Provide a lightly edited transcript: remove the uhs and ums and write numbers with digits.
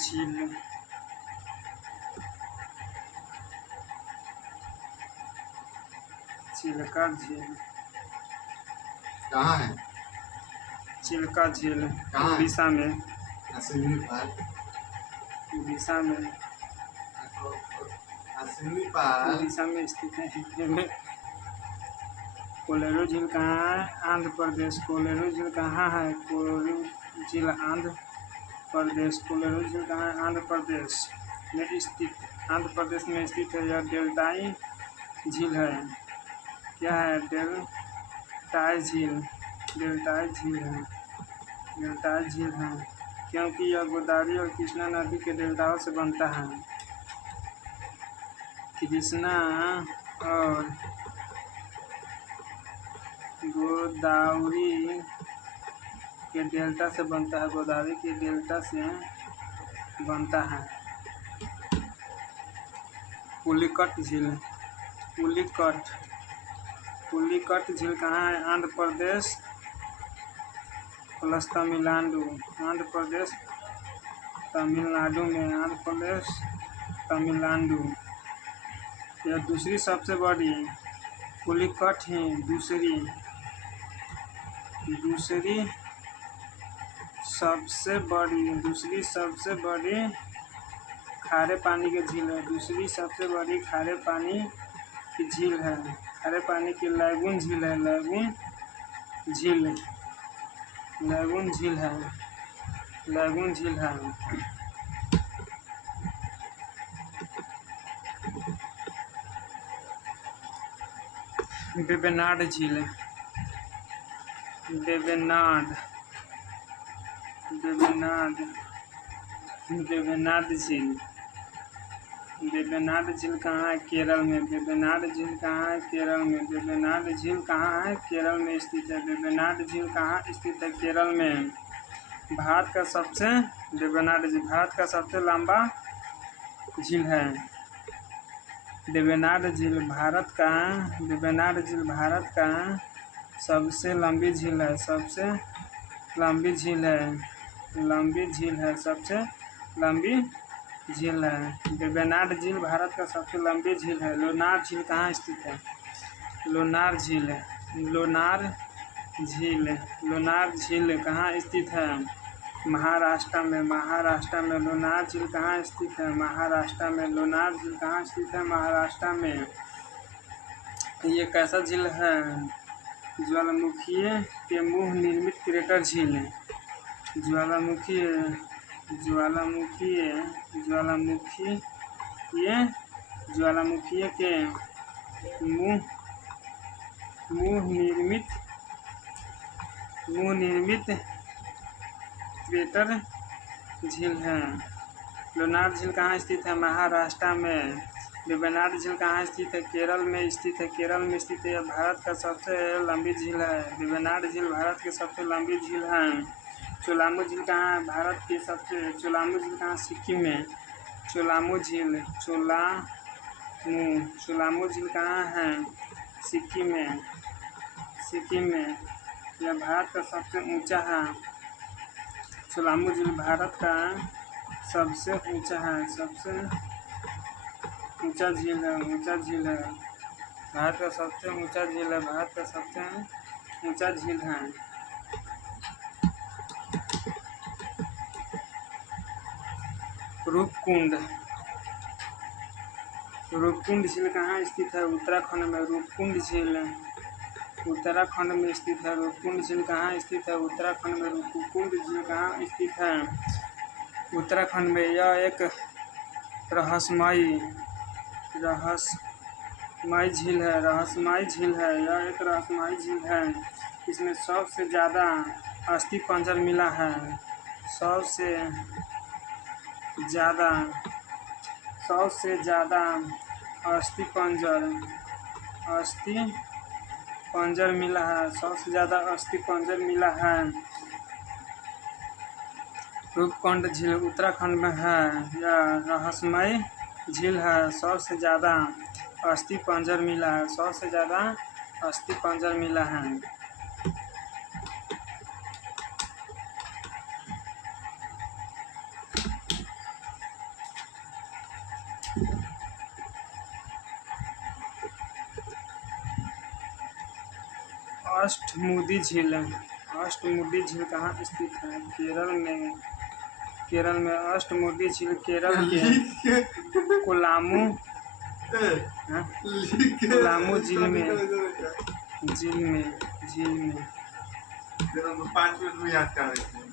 झील, चिल्का झील कहाँ है? चिल्का झील कहाँ है? उड़ीसा में, सिमली पार्क, उड़ीसा में, सिमली पार्क उड़ीसा में स्थित है। कोलेरू झील कहाँ है? आंध्र प्रदेश। कोलेरू झील कहाँ है? कोलेरू झील आंध्र प्रदेश। कोलेरू झील कहाँ है? आंध्र प्रदेश में स्थित, आंध्र प्रदेश में स्थित है। यह डेल्टाई झील है। क्या है? डेल्टाई झील, डेल्टाई झील है, डेल्टाई झील है, क्योंकि यह गोदावरी और कृष्णा नदी के डेल्टाओं से बनता है। कृष्णा और गोदावरी के डेल्टा से बनता है, गोदावरी के डेल्टा से बनता है। पुलिकट झील, पुलिकट, पुलिकट झील कहाँ है? आंध्र प्रदेश प्लस तमिलनाडु, आंध्र प्रदेश तमिलनाडु में, आंध्र प्रदेश तमिलनाडु। यह दूसरी सबसे बड़ी पुलिकट है, दूसरी सबसे बड़ी खारे पानी की झील है। दूसरी सबसे बड़ी खारे पानी की झील है। खारे पानी की लैगून झील है, लैगून झील, लैगून झील है, लैगून झील है। वेबनाड झील, वेबनाड, वेबनाड, वेबनाड झील, वेबनाड झील कहाँ है? केरल में। वेबनाड झील कहाँ है? केरल में। वेबनाड झील कहाँ है? केरल में स्थित है। वेबनाड झील कहाँ स्थित है? केरल में। भारत का सबसे, वेबनाड झील भारत का सबसे लंबा झील है। वेबनाड झील भारत का, वेबनाड झील भारत का सबसे लंबी झील है, सबसे लंबी झील है, लंबी झील है, सबसे लंबी झील है। वेबनाड झील भारत का सबसे लंबी झील है। लोनार झील कहाँ स्थित है? लोनार झील, लोनार झील, लोनार झील कहाँ स्थित है? महाराष्ट्र में, महाराष्ट्र में। लोनार झील कहाँ स्थित है? महाराष्ट्र में। लोनार झील कहाँ स्थित है? महाराष्ट्र में। ये कैसा झील है? ज्वालामुखी के मुंह निर्मित क्रेटर झील है। ज्वालामुखी, ज्वालामुखी, ज्वालामुखी, ये ज्वालामुखी के मुंह निर्मित क्रेटर झील है। लोनार झील कहाँ स्थित है? महाराष्ट्र में। वेबनाड झील कहाँ स्थित है? केरल में स्थित है, केरल में स्थित है। भारत का सबसे लंबी झील है। वेबनाड झील भारत की सबसे लंबी झील है। चोलामू झील कहाँ है? भारत की सबसे, चोलामू झील कहाँ? सिक्किम में। चोलामू झील, चोलामू झील कहाँ है? सिक्किम में, सिक्किम में। यह भारत का सबसे ऊंचा है। चोलामू झील भारत का सबसे ऊंचा है, सबसे ऊंचा झील है, ऊंचा झील है। भारत का सबसे ऊंचा झील है, भारत का सबसे ऊंचा झील है। रूपकुंड, रूपकुंड झील कहाँ स्थित है? उत्तराखंड में। रूपकुंड झील उत्तराखंड में स्थित है। रूपकुंड झील कहाँ स्थित है? उत्तराखंड में। रूपकुंड झील कहाँ स्थित है? उत्तराखंड में। यह एक रहस्यमय झील है, रहस्यमय झील है। यह एक रहस्यमय झील है। इसमें 100 से ज़्यादा अस्थिपंजर मिला है, 100 से ज़्यादा, 100 से ज़्यादा अस्थिपंजर मिला है, 100 से ज़्यादा अस्थिपंजर मिला है। रूपकुंड झील उत्तराखंड में है। यह रहस्यमय झील है। 100 से ज़्यादा अस्थिपंजर मिला है, 100 से ज़्यादा अस्थिपंजर मिला है। अष्टमुडी झील अष्टमुडी झील कहाँ स्थित है? केरल में। केरल में अष्टमुडी झील केरल के कोलामू हाँ? कोलामू झील में। झील में 5 मिनट में याद कर रहे थे।